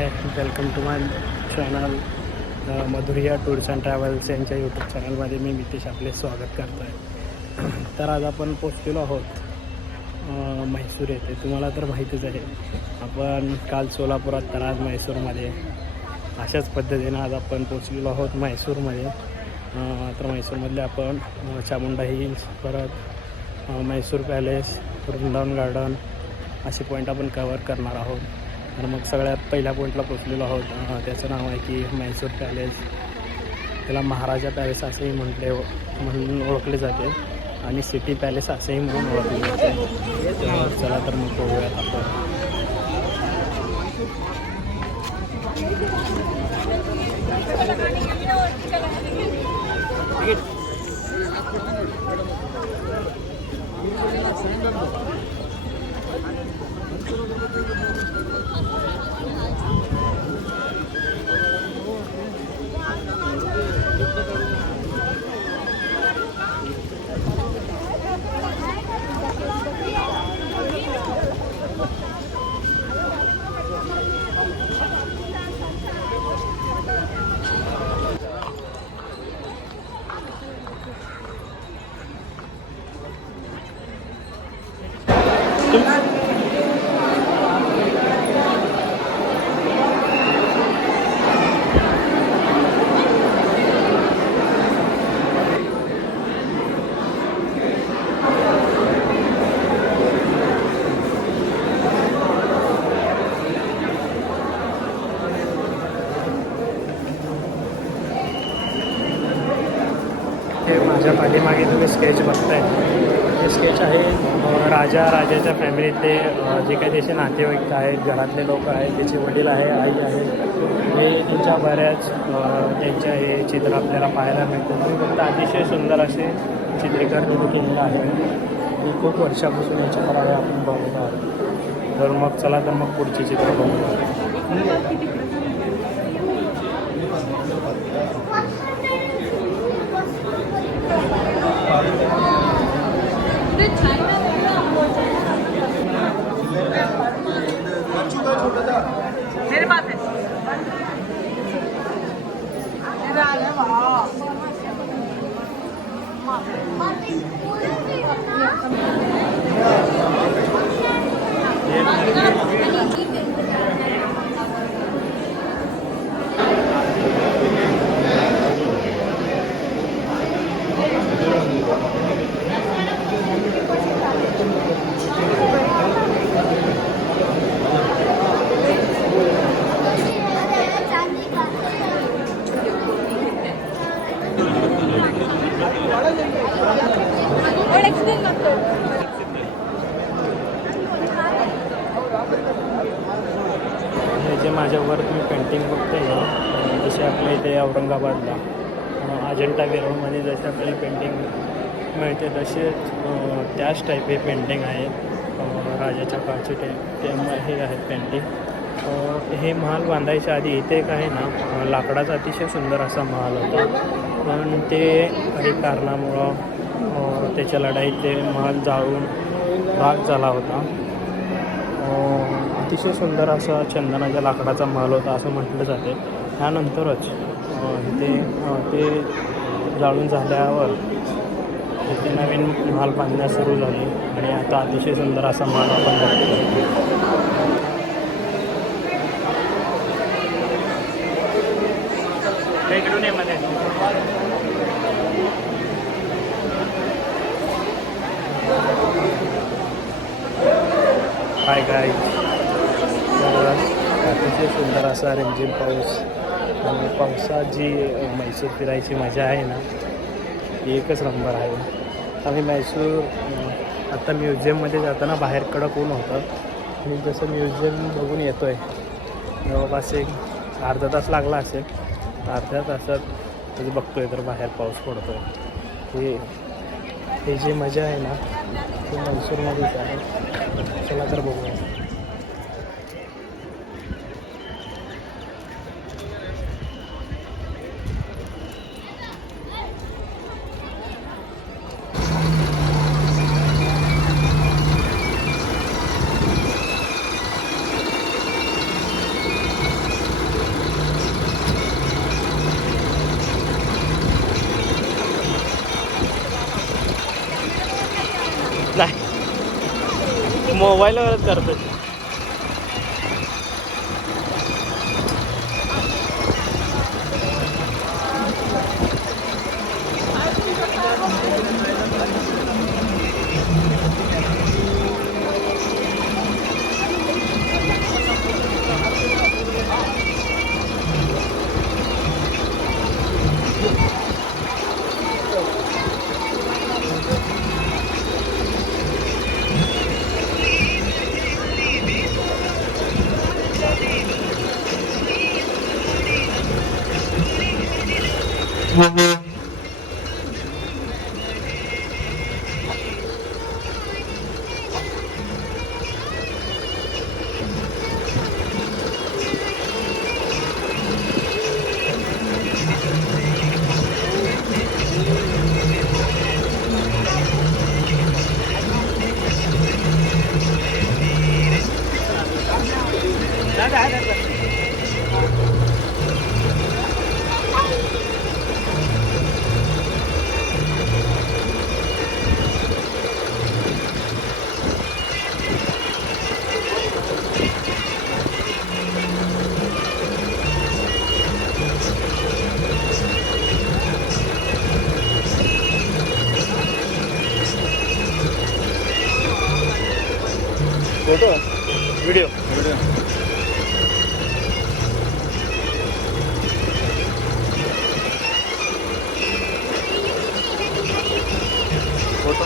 High, welcome to my channel Madhuriya tours and travels यांच्या YouTube चॅनलमध्ये मी नितेश आपले स्वागत करतो आहे. तर आज आपण पोचलेलो आहोत म्हैसूर येथे. तुम्हाला तर माहितीच आहे, आपण काल सोलापुरात तर आज म्हैसूरमध्ये अशाच पद्धतीनं आज आपण पोचलेलो आहोत म्हैसूरमध्ये. तर म्हैसूरमधले आपण चामुंडा हिल्स, परत म्हैसूर पॅलेस, वृंदावन गार्डन असे पॉईंट आपण कवर करणार आहोत. तर मग सगळ्यात पहिल्या पॉईंटला पोचलेलो आहोत. त्याचं नाव आहे की म्हैसूर पॅलेस. त्याला महाराजा पॅलेस असेही म्हणून ओळखले जाते आणि सिटी पॅलेस असेही म्हणून ओळखले जाते. चला तर मग बघूयात आपण. माझ्या पाठीमागे तुम्ही स्केच बघताय, हे स्केच आहे राजाच्या फॅमिलीतले जे काही त्याचे नातेवाईक आहेत, घरातले लोक आहेत, त्याचे वडील आहे, आई आहे, हे त्यांच्या बऱ्याच त्यांच्या हे चित्र आपल्याला पाहायला मिळतं. तुम्ही फक्त अतिशय सुंदर असे चित्रीकरण केलेलं आहे. ही खूप वर्षापासून याच्या करावे आपण बघत आहोत. तर मग चला तर मग पुढचे चित्र बघूया. मेरे पास है हे जे माझ्यावर तुम्ही पेंटिंग बघताय ना, जसे आपल्या इथे औरंगाबादला अजंठा वेरूळमध्ये जसे आपल्याला पेंटिंग मिळते, तसेच त्याच टाईप हे पेंटिंग आहे. राजाच्या काळचे त्यामुळे हे आहेत पेंटिंग. हे महाल बांधायच्या आधी इथे एक आहे ना, लाकडाचा अतिशय सुंदर असा महाल होता, पण ते काही कारणामुळं त्याच्या लढाईत ते महाल जाळून राग झाला होता. अतिशय सुंदर असा चंदनाच्या लाकडाचा महल होता असं म्हटलं जाते. त्यानंतरच ते जाळून झाल्यावर ते नवीन महाल बांधण्यास सुरू झाली आणि आता अतिशय सुंदर असा महाल आपण बघतो. हाय गाईज, तर अतिशय सुंदर असा रिमझिम पाऊस आणि पावसात जी म्हैसूर फिरायची मजा आहे ना, ती एकच नंबर आहे. आम्ही म्हैसूर आता म्युझियममध्ये जाताना बाहेर कडक ऊन होतं आणि जसं म्युझियम बघून येतो आहे जवळपास एक अर्धा तास लागला असेल. अर्ध्या तासात बघतोय तर बाहेर पाऊस पडतो आहे. हे जी मजा आहे ना, ती म्हैसूरमध्येच आहे. चला तर बघूया. मोबाईलवरच करतो. फोटो व्हिडिओ फोटो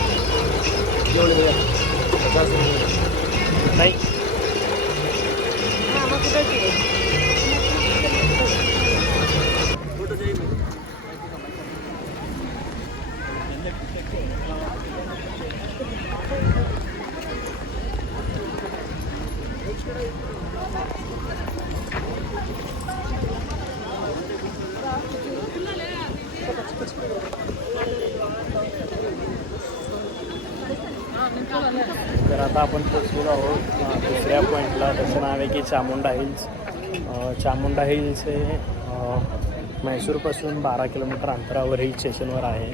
नाही तर आता आपण पोचलेलो आहोत दुसऱ्या पॉईंटला. त्याचं नाव आहे की चामुंडा हिल्स. चामुंडा हिल्स हे म्हैसूरपासून 12 किलोमीटर अंतरावर हिल स्टेशनवर आहे.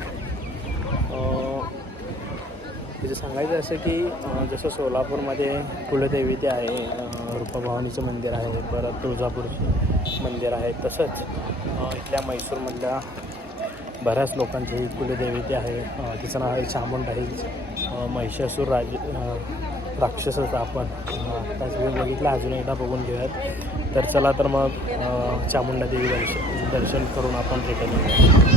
तिथे सांगायचं असं की जसं सोलापूरमध्ये कुलदेवी ते आहे, रूपाभवानीचं मंदिर आहे, परत तुळजापूरचं मंदिर आहे, तसंच इथल्या म्हैसूरमधल्या बऱ्याच लोकांची कुलदेवी ते आहे. तिचं नाव आहे चामुंडा हिल्स. महिषासूर राक्षसाचं आपण आत्ताच बघितलं, अजून एकदा बघून घेऊयात. तर चला तर मग चामुंडा देवी दर्शन करून आपण रिटर्न येऊया.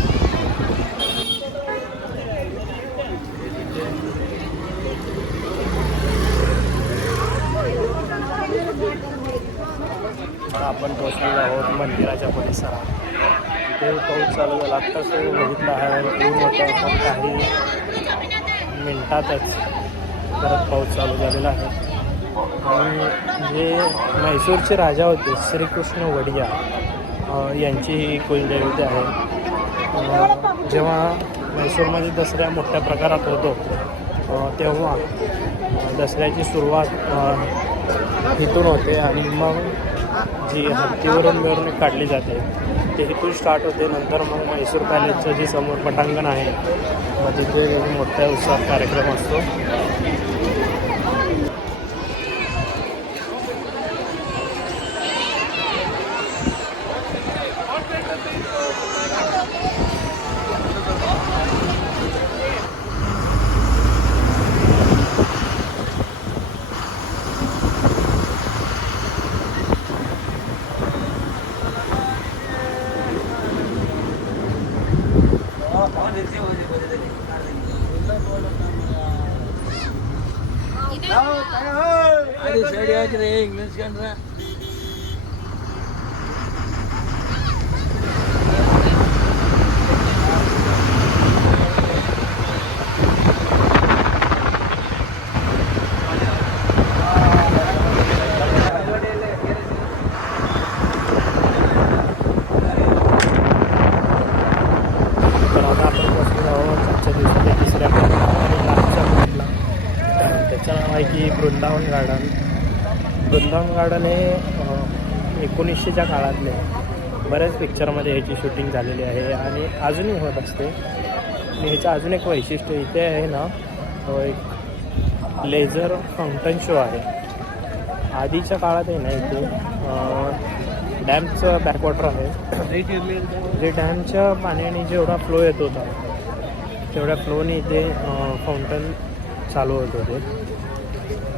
आपण पोहोचलेलो आहोत मंदिराच्या परिसरात. ते पाऊस चालू झाला, आत्ताच बघितलं आहे ऊन होतं, पण काही मिनटातच परत पाऊस चालू झालेला आहे. आणि जे म्हैसूरचे राजा होते श्रीकृष्ण वडिया यांची ही कुलदेवते आहे. जेव्हा म्हैसूरमध्ये दसरा मोठ्या प्रकारात होतो तेव्हा दसऱ्याची सुरुवात इथून होते आणि मग जी हत्तीवरून मिरवणूक काढली जाते ते इथून स्टार्ट होते. नंतर मग म्हैसूर पॅलेसचं जे समोर पटांगण आहे मग तिथे मोठ्या उत्साहात कार्यक्रम असतो. English Vrindavan garden. Vrindavan garden हे 1900च्या काळातले बऱ्याच पिक्चरमध्ये ह्याची शूटिंग झालेली आहे आणि अजूनही होत असते. आणि ह्याचं अजून एक वैशिष्ट्य इथे आहे ना, एक लेझर फाउंटन शो आहे. आधीच्या काळात आहे ना इथे डॅमचं बॅकवॉटर आहे, जे डॅमच्या पाण्याने जेवढा फ्लो येत होता तेवढ्या फ्लोने इथे फाउंटन चालू होत होते.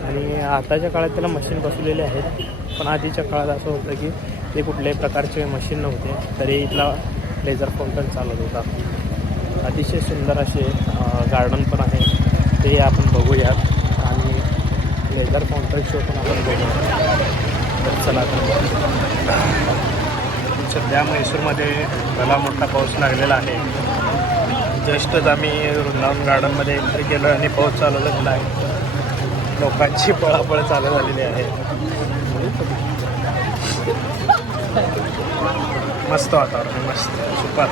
आणि आताच्या काळात त्याला मशीन बसवलेले आहेत, पण आधीच्या काळात असं होतं की ते कुठल्याही प्रकारचे मशीन नव्हते तरी इथला लेझर फाउंटन चालत होता. अतिशय सुंदर असे गार्डन पण आहे, ते आपण बघूयात आणि लेझर फाउंटन शो पण आपण बघूया. तर चला तर सध्या म्हैसूरमध्ये भला मोठा पाऊस लागलेला आहे. जस्टच आम्ही वृंदावन गार्डनमध्ये एंट्री केलं आणि पाऊस चालू झालेला आहे. लोकांची पळापळ चालू झालेली आहे. मस्त वातावरण, मस्त सुपर.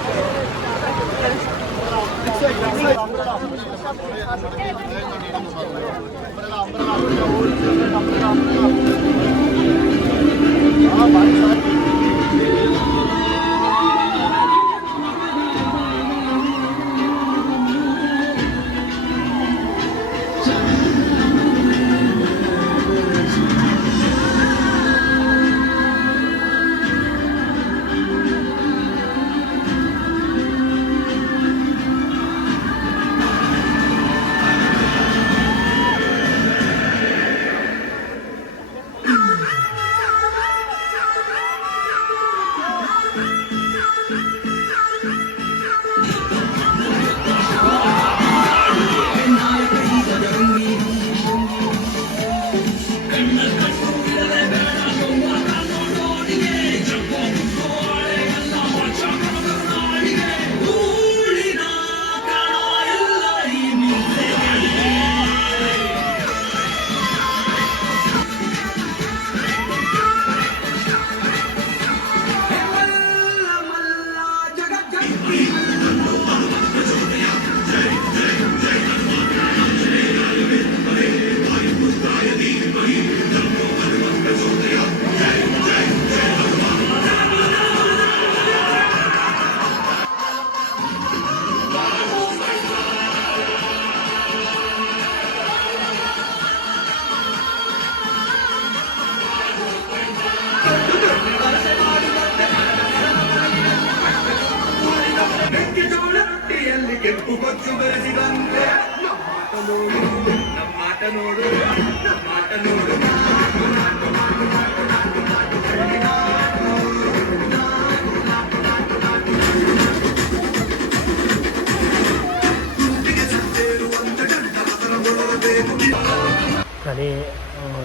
आणि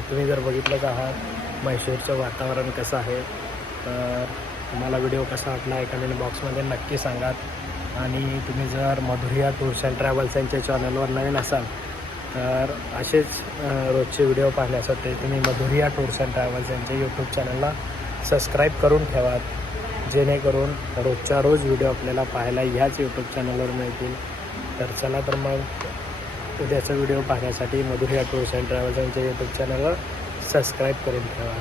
तुम्ही जर बघितलंच आहात म्हैसूरचं वातावरण कसं आहे, तर तुम्हाला व्हिडिओ कसा वाटला आहे कमेंट बॉक्समध्ये नक्की सांगा. आणि तुम्ही जर मधुरिया टूर्स अँड ट्रॅव्हल्स यांच्या चॅनलवर नवीन असाल तर असेच रोजचे व्हिडिओ पाहण्यासाठी तुम्ही मधुरिया टूर्स अँड ट्रॅव्हल्स यांच्या यूट्यूब चॅनलला सबस्क्राईब करून ठेवा, जेणेकरून रोजच्या रोज व्हिडिओ आपल्याला पाहायला ह्याच यूट्यूब चॅनलवर मिळतील. तर चला तर मग उद्याचा व्हिडिओ पाहण्यासाठी मधुरिया टूर्स अँड ट्रॅव्हल्स यांच्या यूट्यूब चॅनलवर सबस्क्राईब करून ठेवा.